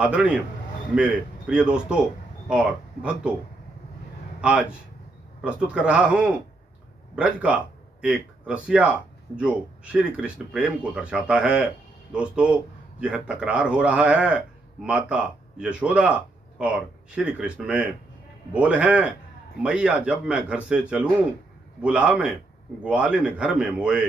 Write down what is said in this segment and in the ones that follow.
आदरणीय मेरे प्रिय दोस्तों और भक्तों, आज प्रस्तुत कर रहा हूं ब्रज का एक रसिया जो श्री कृष्ण प्रेम को दर्शाता है। दोस्तों, यह तकरार हो रहा है माता यशोदा और श्री कृष्ण में। बोल हैं, मैया जब मैं घर से चलूं, बुला में ग्वालिन घर में मोए।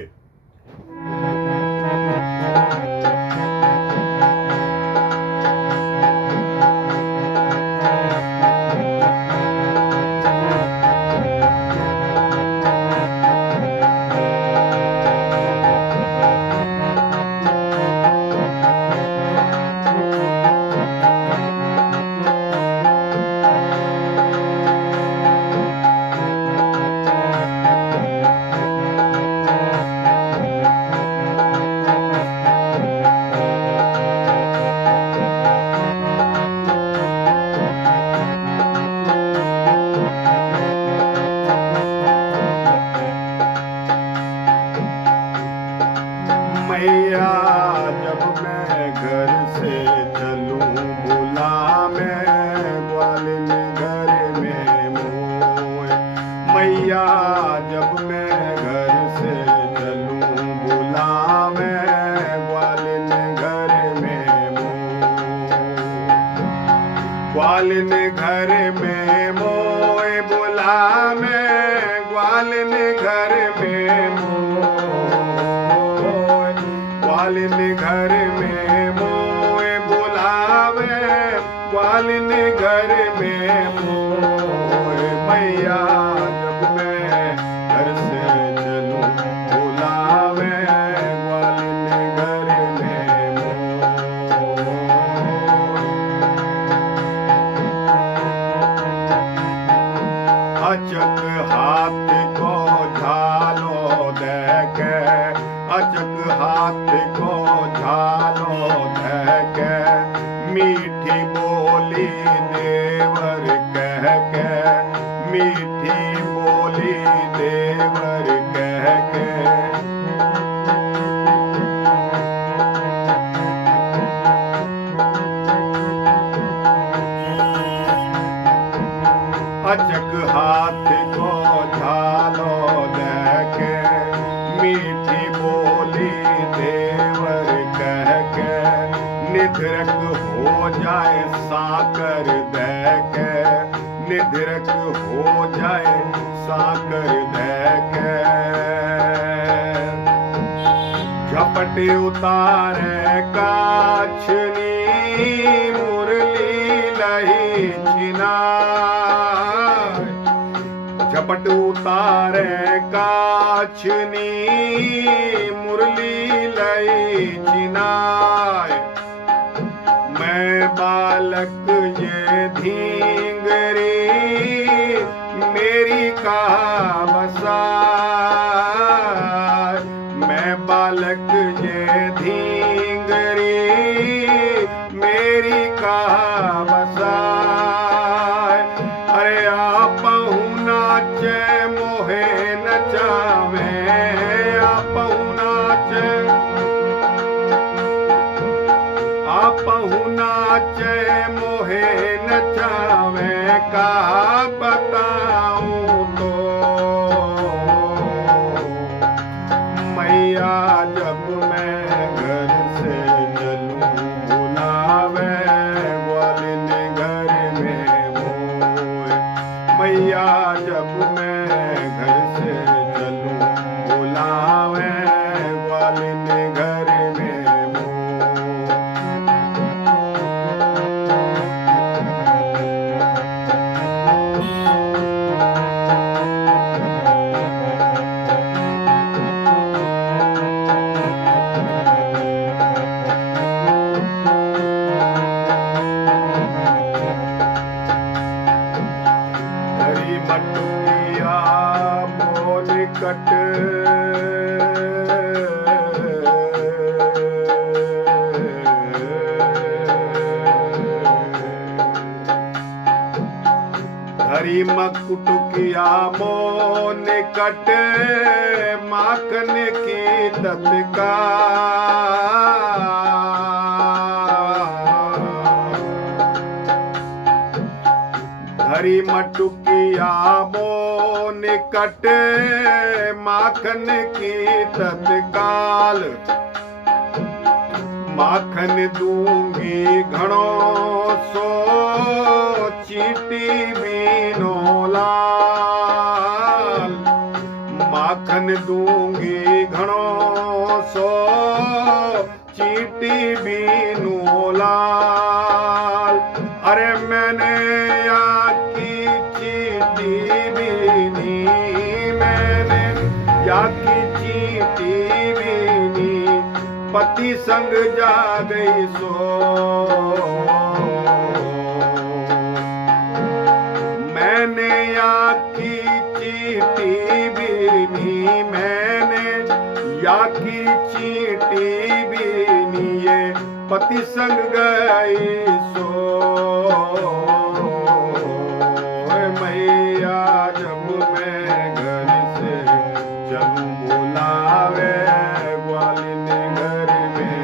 मैया जब मैं घर से चलूं, बुला मैं ग्वालिन घर में मोए। मैया जब मैं घर से चलूं, बुला मैं ग्वालिन घर में मोए। ग्वालिन घर में मोए, बुला मैं ग्वालिन घर में मोए। ग्वालिन घर में मोए, बुलावे ग्वालिन घर में मोए। मैया जब मैं घर से चलूं, बुलावे ग्वालिन घर में मोए। अचक हाथ को झालो देके, अचक हाथ को झालो देके, मीठी बोली देवर कह के, मीठी बोली देवर कह के। अचक हाथ को झालो देके, मीठी बोली देवर कह के, निधरक हो जाए साकर देके, निधरक हो जाए साकर देके। झपट उतारे काछनी, मुरली लही छिनाए। झपट उतारे काछनी, मुरली लई चिनाए। मैं बालक ये धींगरी, मेरी कहा बसाए। मैं बालक ये धींगरी, मेरी कहा बसाए। अरे आपहु नाचे मोहे नचावे, आपहु नाचे, आपहु नाचे मोहे नचावे। का बताऊं तो मैया जब मैं घर से चलूं, बुलावे ग्वालिन घर में मोए। मैया जब मैं घर से चलूं, बुलावे ग्वालिन घर में मोए। हरी मटुकिया मोर कट, हरी मकुटुकिया मो निकट, माखन की तत्काल। हरी मटुकिया मो निकट माखन की तत्काल माखन दूंगी घणो सो चीटी बीनो लाल माखन दूंगी घणो सो चीटी बीनो लाल अरे मैंने याकी चीटी बीनी मैंने याकी चीटी बीनी पति संग जा गई सो मैंने याकी चीटी बीनी मैंने याकी चीटी बीनी ये पति संग गई सो मैया जब मैं घर से चलूं बुलावे ग्वालिन घर में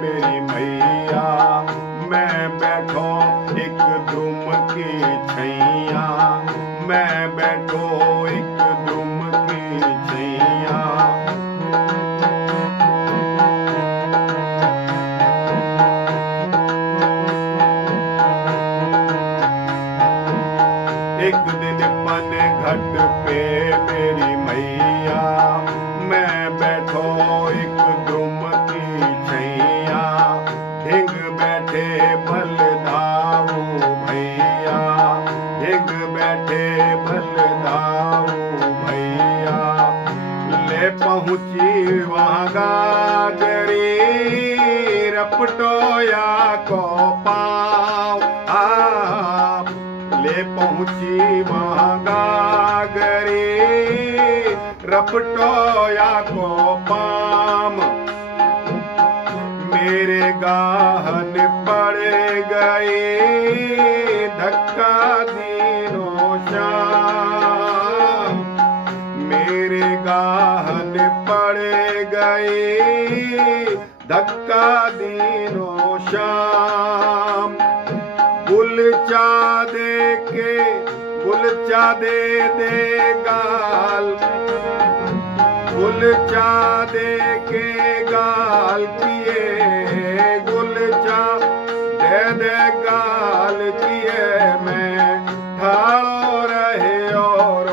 मेरी मैया मैं बैठो एक दुम की छैया मैं बैठो एक दुम की छैया एक दिन पन घट पे मेरी मैया मैं बैठो एक दुम की छैया ढिंग बैठे बलदाऊ भैया ढिंग बैठे बलदाऊ भैया ले पहुंची वहाँ गागरी रपटोया को पाँव ले पहुंची वहाँ गागरी रपटोया को पाम मेरे गाहन पड़ गए धक्का दीनो श्याम मेरे गाहन पड़ गए धक्का दीनो श्याम गुलचा दे दे गाल गुलचा दे के गाल किए गुलचा दे गाल किए मैं ठाड़ो रहे और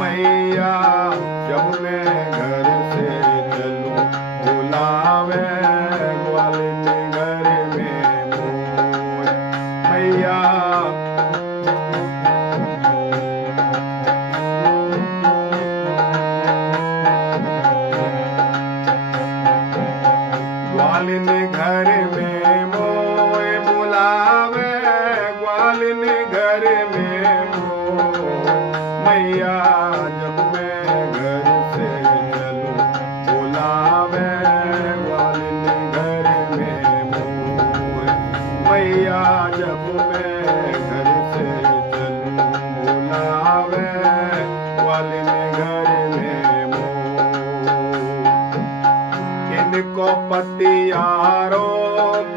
मैया जब मैं घर से चलूं बुलावे ग्वालिन घर में मैया ग्वालिन घर में मोए बुलावे ग्वालिन घर में मोए मैया जब मैं घर से चलूं बुलावे ग्वालिन घर में मोए मैया जब मैं घर से चलूं बुलावे ग्वालिन घर में मोए इनको पतियारो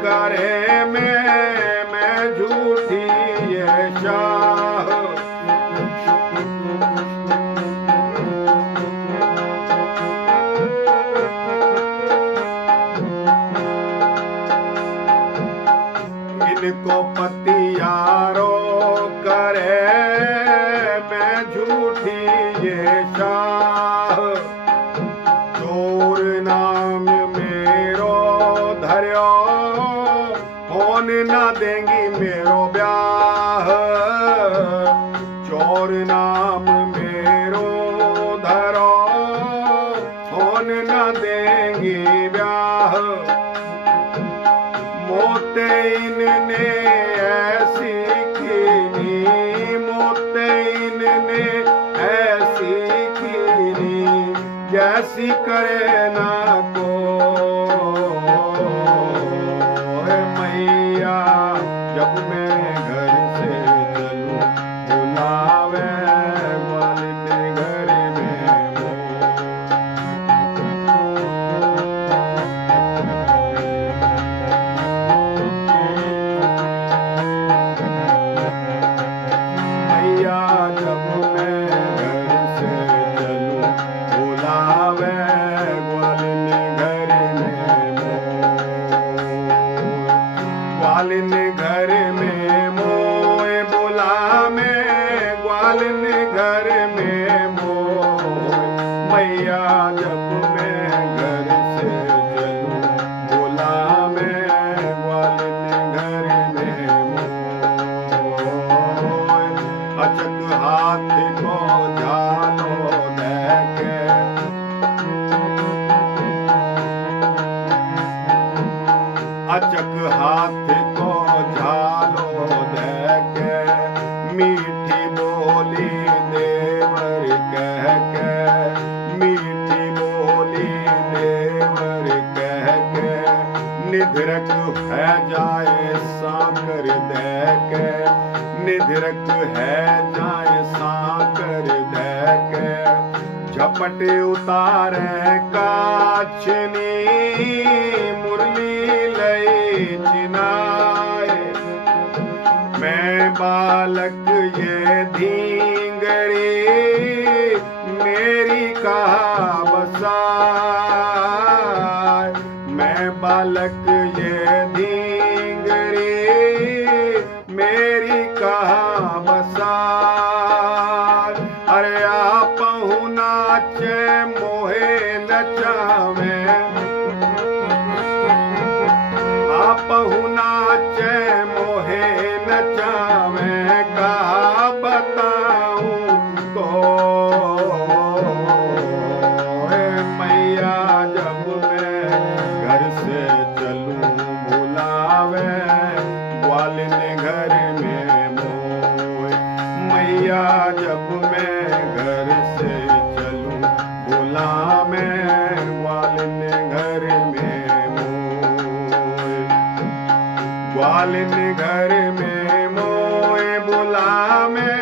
करे मैं झूठी ये शाह इनको पतियारो करे मैं झूठी ये शाह चोर नाम मेरो धर्यो होने ना देंगी मेरो ब्याह चोर नाम मेरो धरो होने ना देंगी ब्याह मोते इनने ऐसे ग्वालिन घर में मोए बुला में, ग्वालिन घर में मोए। मैया जब मैं घर से चलूं बुला में, ग्वालिन घर में मोए। अचक हाथ को झालो देके, अचक हाथ को झालो देके, मीठी बोली देवर कह के, मीठी बोली देवर कह के, निधरक है जाए साकर दे के, निधरक है जाए साकर दे के। झपट उतारे काछनी, मुरली लई चिनाए। मैं बालक ये धींगरी, मेरी कहा बसाए। मैं बालक ये धींगरी, मेरी कहा बसाए। अरे आपहु नाचे मोहे नचावे, आपहु नाचे मोहे नचावे। कहा बताऊं तो मैया जब मैं घर से चलूं बुलावे, ग्वालिन घर में मोए। मैया जब मैं घर से चलूं बुला में, ग्वालिन घर में मोए। ग्वालिन घर में मोए बुला में,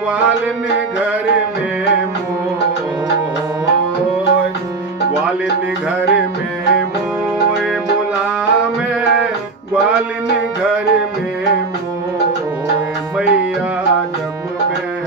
ग्वालिन घर में मोए। ग्वालिन घर में मोए बुला में, ग्वालिन घर में मोए। मैया जब मैं